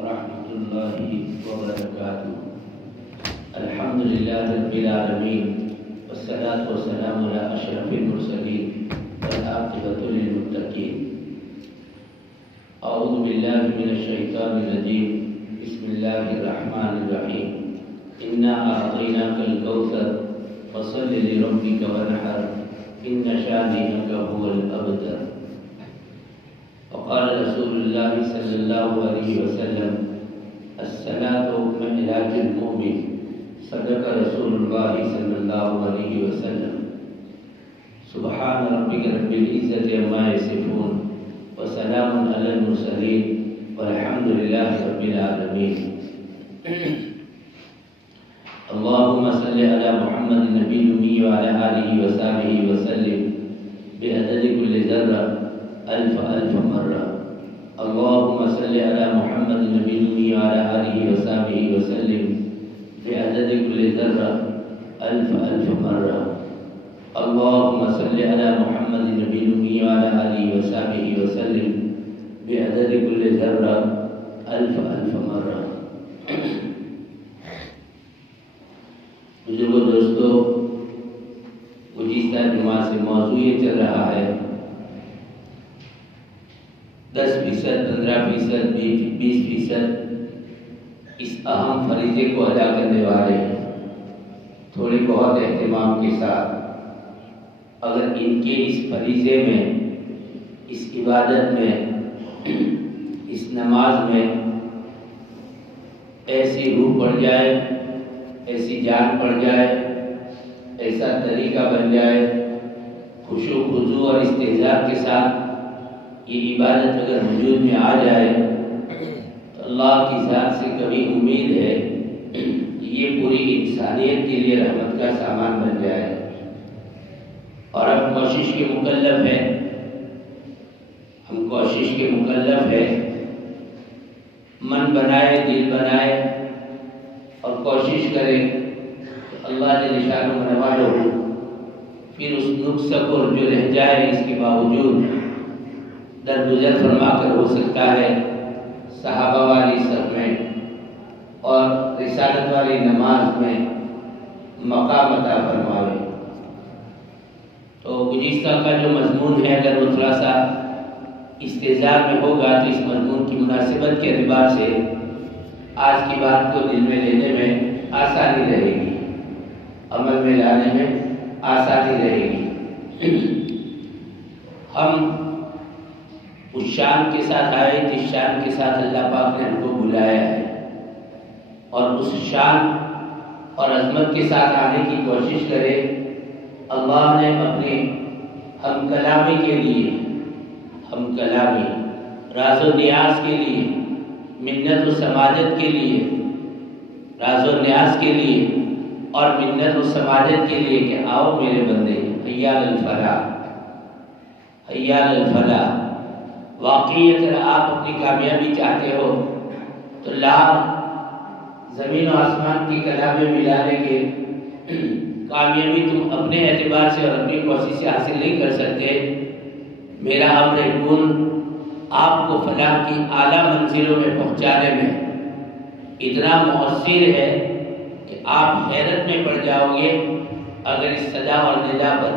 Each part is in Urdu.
ورحمة الله وبركاته. الحمد لله رب العالمين، والصلاة والسلام على أشرف المرسلين والعاقبة للمتقين. أعوذ بالله من الشيطان الرجيم. بسم الله الرحمن الرحيم. إنا أعطيناك الكوثر فصل لربك وانحر إن شانئك هو الأبتر. وقال رسول الله صلى الله عليه وسلم: الصلاة معراج المؤمن. صدق رسول الله صلى الله عليه وسلم. سبحان ربك رب العزة عما يصفون وسلام على المرسلين والحمد لله رب العالمين. اللهم صل على محمد النبي الأمي وعلى آله وصحبه وسلم بعدد كل ذرة ألف ألف مرة. اللهم صل على محمد النبي الأمي وعلى آله وصحبه وسلم بعدد كل ذرة ألف ألف مرة. اللهم صل على محمد النبي الأمي وعلى آله وصحبه وسلم بعدد كل ذرة ألف ألف مرة. بزرگوں دوستو، گزشتہ جمعہ سے موضوع یہ چل رہا ہے 10%، 15%، 20% اس اہم فریضے کو ادا کرنے والے تھوڑے بہت اہتمام کے ساتھ اگر ان کے اس فریضے میں، اس عبادت میں، اس نماز میں ایسی روح پڑ جائے، ایسی جان پڑ جائے، ایسا طریقہ بن جائے، خشوع خضوع اور استحضار کے ساتھ یہ عبادت اگر وجود میں آ جائے تو اللہ کی ذات سے کبھی امید ہے کہ یہ پوری انسانیت کے لیے رحمت کا سامان بن جائے. اور اب کوشش کے مکلف ہے، ہم کوشش کے مکلف ہے، من بنائے، دل بنائے اور کوشش کرے کہ اللہ جل شانہ نوازو. پھر اس نقص کو جو رہ جائے اس کے باوجود درگزر فرما کر ہو سکتا ہے صحابہ والی صف میں اور رسالت والی نماز میں مقام عطا فرماوے. تو گزشتہ کا جو مضمون ہے اگر وہ تھوڑا سا استحضار میں ہوگا تو اس مضمون کی مناسبت کے اعتبار سے آج کی بات کو دل میں لینے میں آسانی رہے گی، عمل میں لانے میں آسانی رہے گی. ہم اس شان کے ساتھ آئے جس شان کے ساتھ اللہ پاک نے ہم کو بلایا ہے، اور اس شان اور عظمت کے ساتھ آنے کی کوشش کرے. اللہ نے اپنے ہم کلامی کے لیے، ہم کلامی راز و نیاز کے لیے، منت و سماجت کے لیے، راز و نیاز کے لیے اور منت و سماجت کے لیے کہ آؤ میرے بندے، حیا الفلاح، حیا الفلاح. واقعی اگر آپ اپنی کامیابی چاہتے ہو تو لاکھ زمین و آسمان کی کتابیں ملانے کے کامیابی تم اپنے اعتبار سے اور اپنی کوشش سے حاصل نہیں کر سکتے. میرا امر کن آپ کو فلاح کی اعلیٰ منزلوں میں پہنچانے میں اتنا مؤثر ہے کہ آپ حیرت میں پڑ جاؤ گے اگر اس صدا اور ندا پر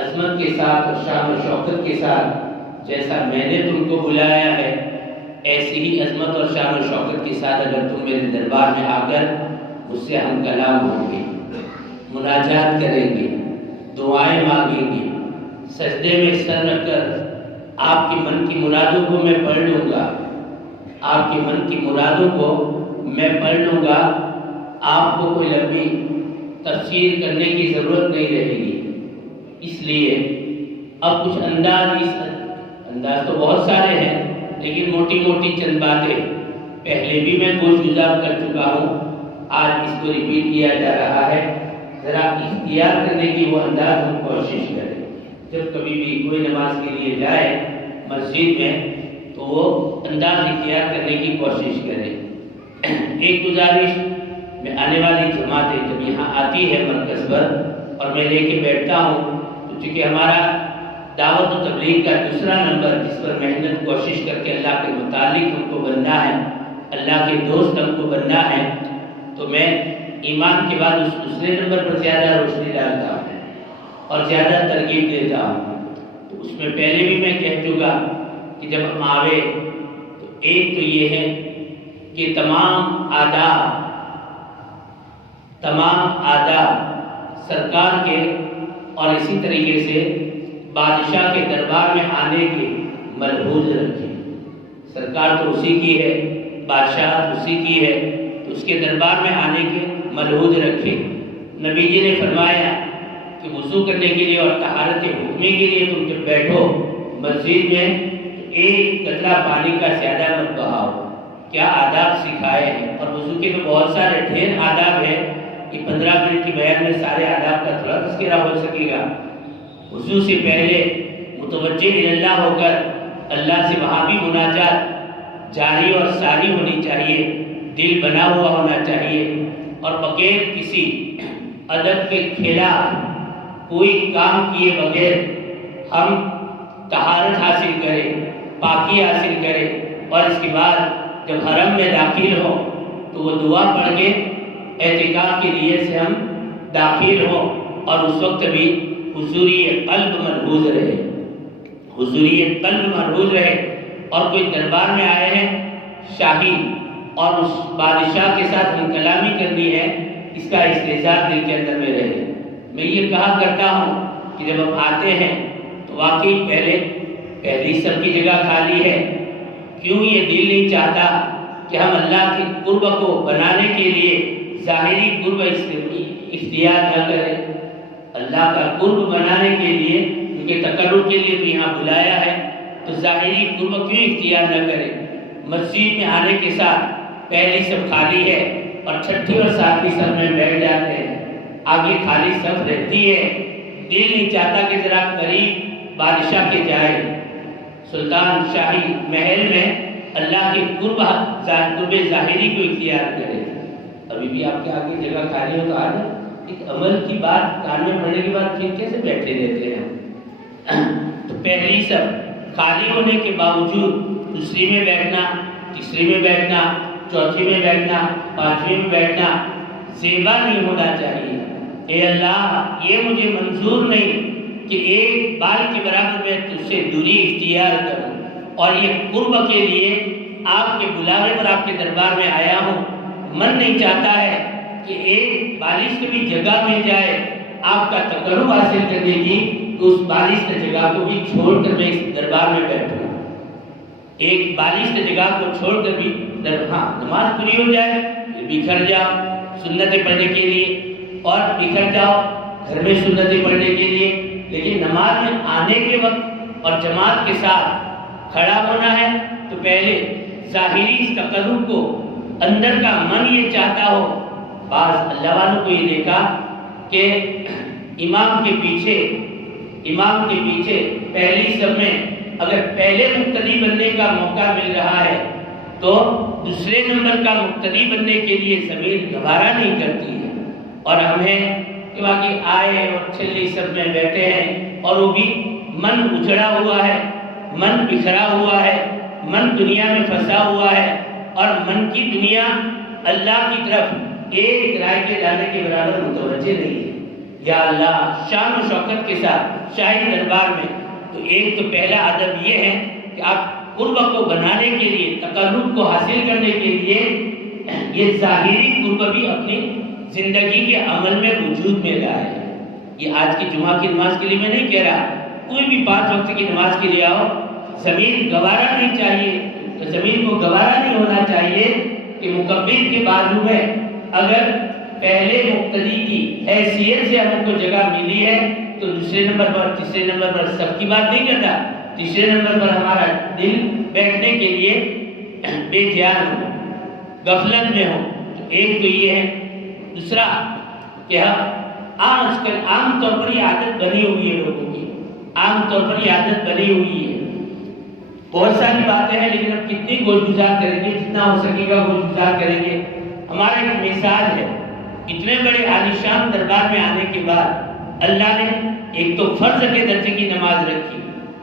عظمت کے ساتھ اور شان و شوکت کے ساتھ جیسا میں نے تم کو بلایا ہے ایسی ہی عظمت اور شان و شوکت کے ساتھ اگر تم میرے دربار میں آ کر مجھ سے ہم کلام ہوں گے، مناجات کریں گے، دعائیں مانگیں گے، سجدے میں سر رکھ کر آپ کی من کی مرادوں کو میں پڑھ لوں گا، آپ کی من کی مرادوں کو میں پڑھ لوں گا. آپ کو کوئی لمبی تفسیر کرنے کی ضرورت نہیں رہے گی. اس لیے اب کچھ انداز تو بہت سارے ہیں لیکن موٹی موٹی چند باتیں پہلے بھی میں گوش گزار کر چکا ہوں، آج اس کو ریپیٹ کیا جا رہا ہے. ذرا اختیار کرنے کی وہ انداز ہم کوشش کریں. جب کبھی بھی کوئی نماز کے لیے جائے مسجد میں تو وہ انداز اختیار کرنے کی کوشش کرے. ایک گزارش میں آنے والی جماعتیں جب یہاں آتی ہے مرکز پر اور میں لے کے بیٹھتا ہوں تو چونکہ ہمارا دعوت و تبلیغ کا دوسرا نمبر جس پر محنت کوشش کر کے اللہ کے متعلق ہم کو بننا ہے اللہ کے دوست ہم کو بننا ہے تو میں ایمان کے بعد اس دوسرے نمبر پر زیادہ روشنی ڈالتا ہوں اور زیادہ ترغیب دیتا ہوں۔ تو اس میں پہلے بھی میں کہہ چکا کہ جب ہم آوے تو ایک تو یہ ہے کہ تمام آداب سرکار کے اور اسی طریقے سے بادشاہ کے دربار میں آنے کے ملحوظ رکھیں۔ سرکار تو اسی کی ہے، بادشاہ اسی کی ہے، تو اس کے دربار میں آنے کے ملحوظ رکھیں۔ نبی جی نے فرمایا کہ وضو کرنے کے لیے اور طہارت حکمی کے لیے تم جب بیٹھو مسجد میں تو ایک قطرہ پانی کا زیادہ مت بہاؤ۔ کیا آداب سکھائے ہیں، اور وضو کے تو بہت سارے ڈھیر آداب ہیں کہ 15 منٹ کی بیان میں سارے آداب کا تھوڑا تذکرہ ہو سکے گا۔ وضو سے پہلے متوجہ اللہ ہو کر اللہ سے وہاں بھی مناجات جاری اور ساری ہونی چاہیے، دل بنا ہوا ہونا چاہیے، اور بغیر کسی ادب کے خلاف کوئی کام کیے بغیر ہم طہارت حاصل کریں، پاکی حاصل کریں، اور اس کے بعد جب حرم میں داخل ہو تو وہ دعا پڑھ کے اعتکاف کی نیت سے ہم داخل ہوں، اور اس وقت بھی حضوری قلب مرحوظ رہے، حضوری قلب مرحوظ رہے۔ اور کوئی دربار میں آئے ہیں شاہی اور اس بادشاہ کے ساتھ ہم کلامی کرنی ہے، اس کا استحضار دل کے اندر میں رہے۔ میں یہ کہا کرتا ہوں کہ جب ہم آتے ہیں تو واقعی پہلی سب کی جگہ خالی ہے، کیوں یہ دل نہیں چاہتا کہ ہم اللہ کے قرب کو بنانے کے لیے ظاہری قرب اختیار نہ کریں؟ اللہ کا قرب بنانے کے لیے، کیونکہ تقرب کے لیے تو یہاں بلایا ہے، تو ظاہری قرب کیوں اختیار نہ کریں؟ مسجد میں آنے کے ساتھ پہلی صف خالی ہے اور چھٹی اور ساتویں صف میں بیٹھ جاتے ہیں، آگے خالی صف رہتی ہے، دل نہیں چاہتا کہ ذرا قریب بادشاہ کے جائے، سلطان شاہی محل میں اللہ کے قرب ظاہری کو اختیار کرے۔ ابھی بھی آپ کے آگے جگہ خالی ہو تو آ جائیں۔ ایک عمل کی بات کان میں پڑھنے کے بعد پھر کیسے بیٹھے رہتے ہیں؟ تو پہلی صف خالی ہونے کے باوجود دوسری میں بیٹھنا، تیسری میں بیٹھنا، چوتھی میں بیٹھنا، پانچویں میں بیٹھنا زیبا نہیں ہونا چاہیے۔ اے اللہ، یہ مجھے منظور نہیں کہ ایک بال کے برابر میں تجھ سے دوری اختیار کروں، اور یہ قرب کے لیے آپ کے بلاوے پر آپ کے دربار میں آیا ہوں، من نہیں چاہتا ہے کہ ایک بالشت بھی جگہ مل جائے آپ کا تقرب حاصل کرنے کی، تو اس بالشت جگہ کو بھی چھوڑ کر میں اس دربار میں بیٹھوں۔ ایک بالشت جگہ کو چھوڑ کر بھی نماز پوری ہو جائے، پھر بکھر جاؤ سنتیں پڑھنے کے لیے، اور بکھر جاؤ گھر میں سنتیں پڑھنے کے لیے، لیکن نماز میں آنے کے وقت اور جماعت کے ساتھ کھڑا ہونا ہے تو پہلے ظاہری اس تقرب کو اندر کا من یہ چاہتا ہو۔ بعض اللہ والوں کو یہ دیکھا کہ امام کے پیچھے پہلی صف میں اگر پہلے مقتدی بننے کا موقع مل رہا ہے تو دوسرے نمبر کا مقتدی بننے کے لیے ضمیر گوارا نہیں کرتی ہے، اور ہمیں کہ باقی آئے اور چھلی صف میں بیٹھے ہیں اور وہ بھی من اجڑا ہوا ہے، من بکھرا ہوا ہے، من دنیا میں پھنسا ہوا ہے، اور من کی دنیا اللہ کی طرف ایک رائے کے جانے کے برابر متوجہ نہیں ہے۔ یا اللہ، شان و شوکت کے ساتھ شاہی دربار میں تو ایک تو پہلا ادب یہ ہے کہ آپ قرب کو بنانے کے لیے، تقرب کو حاصل کرنے کے لیے یہ ظاہری قرب بھی اپنی زندگی کے عمل میں وجود میں لائے۔ یہ آج کی جمعہ کی نماز کے لیے میں نہیں کہہ رہا، کوئی بھی 5 وقت کی نماز کے لیے آؤ، ضمیر گوارا نہیں چاہیے، ضمیر کو گوارا نہیں ہونا چاہیے کہ مکبر کے بازو میں اگر پہلے مقتدی کی حیثیت سے ہم کو جگہ ملی ہے تو دوسرے نمبر پر، تیسرے نمبر پر سب کی بات نہیں کرتا، تیسرے نمبر پر ہمارا دل بیٹھنے کے لیے بے دھیان ہو، غفلت میں ہو۔ تو ایک تو یہ ہے، دوسرا کہ آج کل عام طور پر یہ عادت بنی ہوئی ہے لوگوں کی، عام طور پر یہ عادت بنی ہوئی ہے، بہت ساری باتیں ہیں لیکن ہم کتنی گوش گزار کریں گے، جتنا ہو سکے گا گوش گزار کریں گے۔ ہمارا ایک مثال ہے، اتنے بڑے عالیشان دربار میں آنے کے بعد اللہ نے ایک تو فرض کے درجے کی نماز رکھی،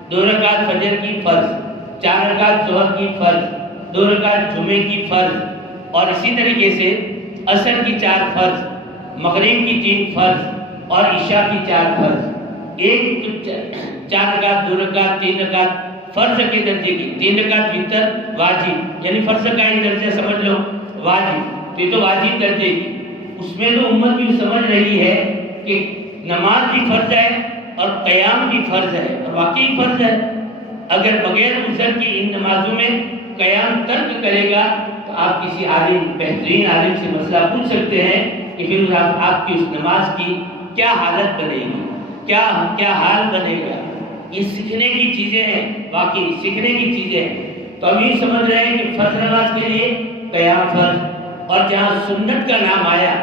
2 رکعت فجر کی فرض، 4 رکعت ظہر کی فرض، 2 رکعت جمعے کی فرض، اور اسی طریقے سے عصر کی 4 فرض، مغرب کی 3 فرض اور عشاء کی 4 فرض، ایک 4 رکعت 2 رکعت 3 رکعت فرض کے درجے کی، 3 رکعت وتر واجب، یعنی فرض کا ایک درجہ سمجھ لو واجب، یہ تو واجب درجے کی، اس میں تو امت بھی سمجھ رہی ہے کہ نماز بھی فرض ہے اور قیام بھی فرض ہے، اور واقعی فرض ہے۔ اگر بغیر عذر کی ان نمازوں میں قیام ترک کرے گا تو آپ کسی عالم، بہترین عالم سے مسئلہ پوچھ سکتے ہیں کہ پھر آپ کی اس نماز کی کیا حالت بنے گی، کیا حال بنے گا۔ یہ سیکھنے کی چیزیں ہیں، واقعی سیکھنے کی چیزیں ہیں۔ تو ہم یہ سمجھ رہے ہیں کہ فرض نماز کے لیے قیام فرض، اور جہاں سنت کا نام آیا،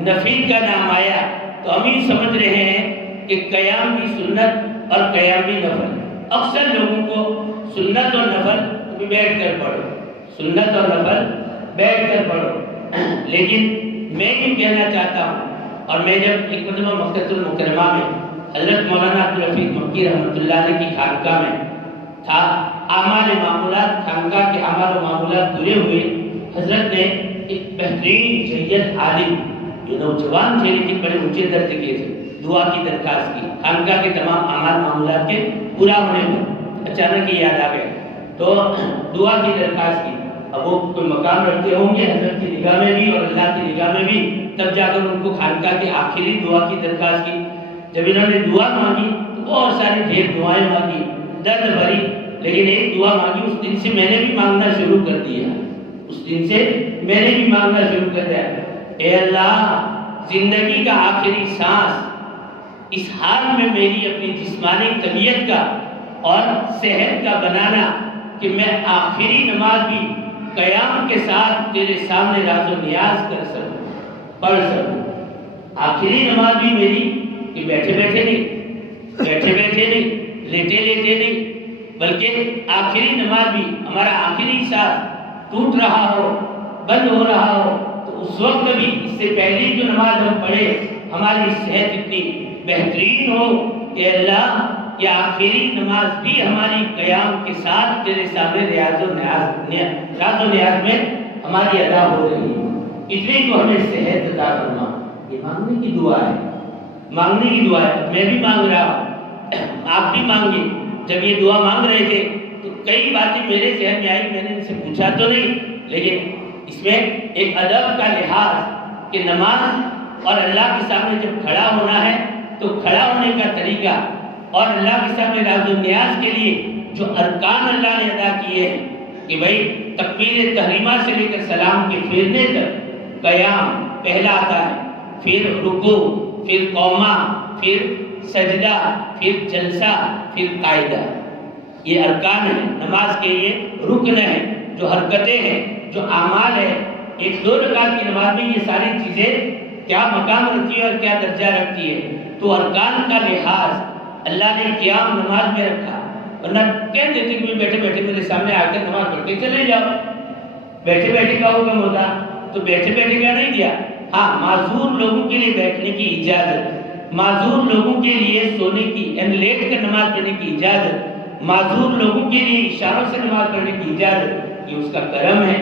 نفل کا نام آیا، تو ہم یہ سمجھ رہے ہیں کہ قیام بھی سنت اور قیام بھی نفل۔ اکثر لوگوں کو سنت اور نفل بیٹھ کر پڑھو، سنت اور نفل بیٹھ کر پڑھو، لیکن میں یہ کہنا چاہتا ہوں، اور میں جب ایک مرتبہ مکہ المکرمہ میں حضرت مولانا عبدالرفیق مکی رحمۃ اللہ علیہ کی خانقاہ میں تھا، اعمال معمولات، خانقاہ کے اعمال و معمولات پورے ہوئے، حضرت نے ایک بہترین جید عالم جو نوجوان تھے لیکن بڑے اونچے درجے کے تھے، دعا کی درخواست کی، خانقاہ کے تمام اعمال معمولات کے پورا ہونے پر اچانک یہ یاد آ گیا تو دعا کی درخواست کی۔ اب وہ کوئی مقام رکھتے ہوں گے حضرت کی نگاہ میں بھی اور اللہ کی نگاہ میں بھی، تب جا کر ان کو خانقاہ کی آخری دعا کی درخواست کی۔ جب انہوں نے دعا مانگی تو بہت ساری ڈھیر دعائیں مانگی، درد بھری، لیکن ایک دعا مانگی، اس دن سے میں نے بھی مانگنا شروع کر دیا، اس دن سے میں نے بھی مانگنا شروع کر دیا، اے اللہ زندگی کا آخری سانس اس حال میں میری اپنی جسمانی طبیعت کا اور صحت کا بنانا کہ میں آخری نماز بھی قیام کے ساتھ تیرے سامنے راز و نیاز کر سکوں، پڑھ سکوں۔ آخری نماز بھی میری کہ بیٹھے بیٹھے نہیں، لیٹے نہیں، بلکہ آخری نماز بھی ہمارا آخری سانس ٹوٹ رہا ہو، بند ہو رہا ہو، تو اس وقت بھی اس سے پہلی جو نماز ہم پڑھے ہماری صحت اتنی بہترین ہو کہ اللہ یہ آخری نماز بھی ہماری قیام کے ساتھ تیرے سامنے راز و نیاز میں ہماری ادا ہو رہی ہے، اتنی تو ہمیں صحت عطا فرما۔ یہ مانگنے کی دعا ہے، مانگنے کی دعا ہے، میں بھی مانگ رہا ہوں، آپ بھی مانگے۔ جب یہ دعا مانگ رہے تھے تو کئی باتیں میرے ذہن میں آئی، میں نے ان سے پوچھا تو نہیں، لیکن اس میں ایک ادب کا لحاظ کہ نماز اور اللہ کے سامنے جب کھڑا ہونا ہے تو کھڑا ہونے کا طریقہ، اور اللہ کے سامنے راز و نیاز کے لیے جو ارکان اللہ نے ادا کیے ہیں کہ بھائی تکبیر تحریمہ سے لے کر سلام کے پھیرنے تک قیام پہلا آتا ہے، پھر رکوع، پھر قومہ، پھر سجدہ، پھر جلسہ، پھر قاعدہ۔ یہ ارکان ہیں نماز کے، یہ رکن ہیں، جو حرکتیں ہیں، جو اعمال ہیں۔ 1-2 رکعت کی نماز میں یہ ساری چیزیں کیا مقام رکھتی ہے اور کیا درجہ رکھتی ہے، تو ارکان کا لحاظ اللہ نے قیام نماز میں رکھا، ورنہ کہہ دیتے کہ بیٹھے بیٹھے میرے سامنے آ کر نماز پڑھ کے چلے جاؤ، بیٹھے بیٹھے کا حکم ہوتا تو بیٹھے بیٹھے کا نہیں دیا۔ ہاں، معذور لوگوں کے لیے بیٹھنے کی اجازت، معذور لوگوں کے لیے سونے کی یعنی لیٹ کر نماز پڑھنے کی اجازت، معذور لوگوں کے لیے اشاروں سے نماز پڑھنے کی اجازت، یہ اس کا کرم ہے،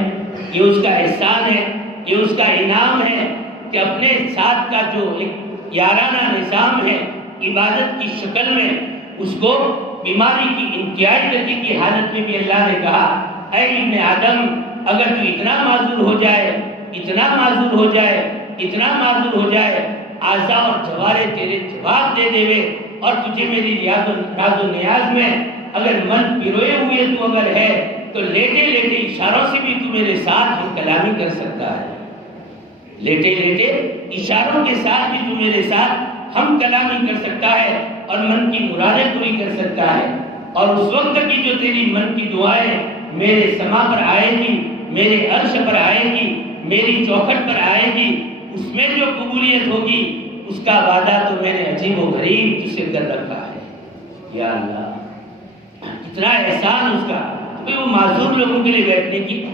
یہ اس کا احسان ہے، یہ اس کا انعام ہے کہ اپنے ساتھ کا جو ایک یارانہ نظام ہے عبادت کی شکل میں، اس کو بیماری کی انتہائی درجے کی حالت میں بھی اللہ نے کہا، اے ابن آدم اگر تو اتنا معذور ہو جائے، اتنا معذور ہو جائے، اتنا معذور ہو جائے، اعضاء اور جوارے تیرے جواب دے دے اور تجھے میری راز و نیاز میں اگر من پیروئے ہوئے تو اگر ہے تو لیٹے لیٹے اشاروں سے بھی تو میرے ساتھ ہم کلامی کر سکتا ہے، لیٹے لیٹے اشاروں کے ساتھ بھی تو میرے ساتھ ہم کلامی کر سکتا ہے اور من کی مرادیں پوری کر سکتا ہے۔ اور اس وقت کی جو تیری من کی دعائیں میرے سما پر آئے گی، میرے عرش پر آئے گی، میری چوکھٹ پر آئے گی، اس میں جو قبولیت ہوگی اس کا وعدہ تو میں نے عجیب و غریب تجھ سے کر رکھا ہے۔ یا اللہ اتنا احسان اس کا، وہ معذور لوگوں کے لیے بیٹھنے کی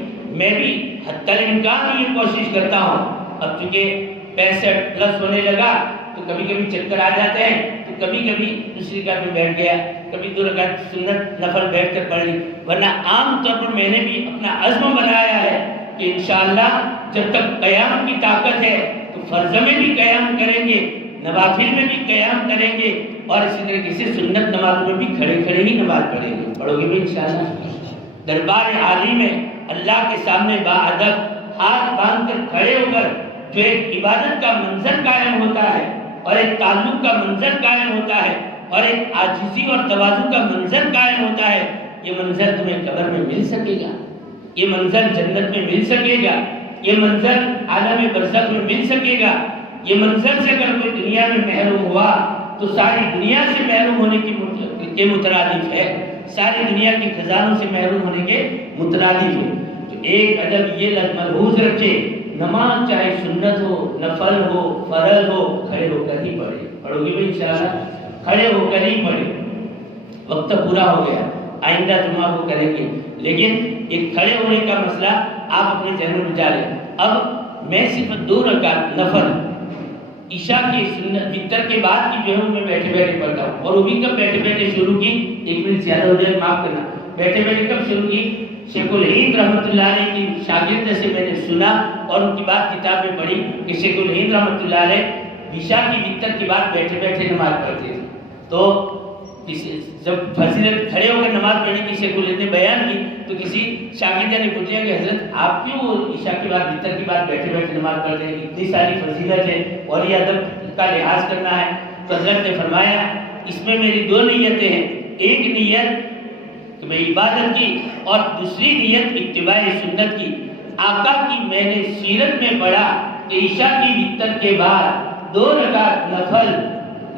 میں بھی حتی الامکان یہ کوشش کرتا ہوں۔ اب چونکہ 65 پلس ہونے لگا تو کبھی کبھی چکر آ جاتے ہیں، تو کبھی کبھی دوسری رکعت میں بیٹھ گیا، کبھی 2 رکعت سنت نفل بیٹھ کر پڑھ لی، ورنہ عام طور پر میں نے بھی اپنا عزم بنایا ہے کہ انشاءاللہ جب تک قیام کی طاقت ہے تو فرض میں بھی قیام کریں گے، نوافل میں بھی قیام کریں گے، اور اسی طریقے سے سنت نماز میں بھی کھڑے کھڑے ہی نماز پڑھیں گے۔ پڑھو گے بھی انشاءاللہ؟ دربار عالی میں اللہ کے سامنے باادب ہاتھ باندھ کر کھڑے ہو کر جو ایک عبادت کا منظر قائم ہوتا ہے اور ایک تعلق کا منظر قائم ہوتا ہے اور ایک عاجزی اور تواضع کا منظر قائم ہوتا ہے، یہ منظر تمہیں قبر میں مل سکے گا، یہ منظر جنت میں مل سکے گا، یہ منظر عالم برزخ میں مل سکے گا۔ یہ منظر سے اگر کوئی دنیا میں محروم ہوا تو ساری دنیا سے محروم ہونے کے مترادف ہے، ساری دنیا کے خزانوں سے محروم ہونے کے مترادف ہے۔ تو ایک ادب یہ ملحوظ رکھے، نماز چاہے سنت ہو، نفل ہو، فرض ہو، کھڑے ہو کر ہی پڑھے۔ پڑھو گے بھائی انشاءاللہ؟ کھڑے ہو کر ہی پڑھے۔ وقت پورا ہو گیا، آئندہ جمعہ کو کریں گے، لیکن ایک کھڑے ہونے کا مسئلہ آپ اپنے ذہن میں بچا لیں۔ اب میں صرف 2 رکعت نفل عشاء کی سنت وتر کے بعد کی جو ہے میں بیٹھے بیٹھے پڑھتا ہوں، اور وہ بھی کب بیٹھے بیٹھے شروع کی، 1 منٹ زیادہ ہو جائے معاف کرنا، بیٹھے بیٹھے کب شروع کی؟ شیخ الہند رحمۃ اللہ علیہ کی شاگرد سے میں نے سنا اور ان کی بات کتاب میں پڑھی کہ شیخ الہند رحمۃ اللہ علیہ عشاء کی وتر کے بعد بیٹھے بیٹھے نماز پڑھتے تھے۔ تو جب فضیلت کھڑے ہو کر نماز پڑھنے کی شیخ الہند نے بیان کی تو کسی شاگردہ نے پوچھا کہ حضرت آپ کیوں عشاء کے بعد وتر کے بعد بیٹھے بیٹھے نماز پڑھتے ہیں، اتنی ساری فضیلت ہے اور یہ ادب کا لحاظ کرنا ہے؟ تو حضرت نے فرمایا اس میں میری 2 نیتیں ہیں، ایک نیت کہ میں عبادت کی اور دوسری نیت اتباع سنت کی۔ آقا کی میں نے سیرت میں پڑھا کہ عشاء کی وتر کے بعد 2 رکعت نفل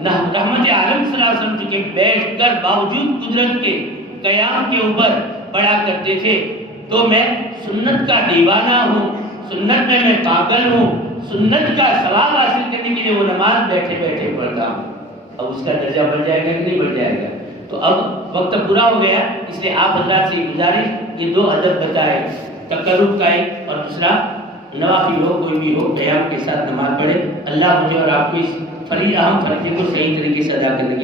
رحمت عالم صلی اللہ علیہ وسلم کے بیٹھ کر باوجود قدرت کے قیام کے اوپر پڑھا کرتے تھے۔ تو میں سنت کا دیوانہ ہوں، سنت میں پاگل ہوں، سنت کا ثواب حاصل کرنے کے لیے وہ نماز بیٹھے بیٹھے پڑھتا ہوں۔ اب اس کا درجہ بڑھ جائے گا کہ نہیں بڑھ جائے گا؟ تو اب وقت پورا ہو گیا، اس لیے آپ حضرات سے گزارش یہ 2 ادب بتائے، تقرب کا ایک اور دوسرا نوافل ہو کوئی بھی ہو قیام کے ساتھ نماز پڑھے۔ اللہ مجھے اور آپ کو اس اہم فرض کو صحیح طریقے سے ادا کرنے کی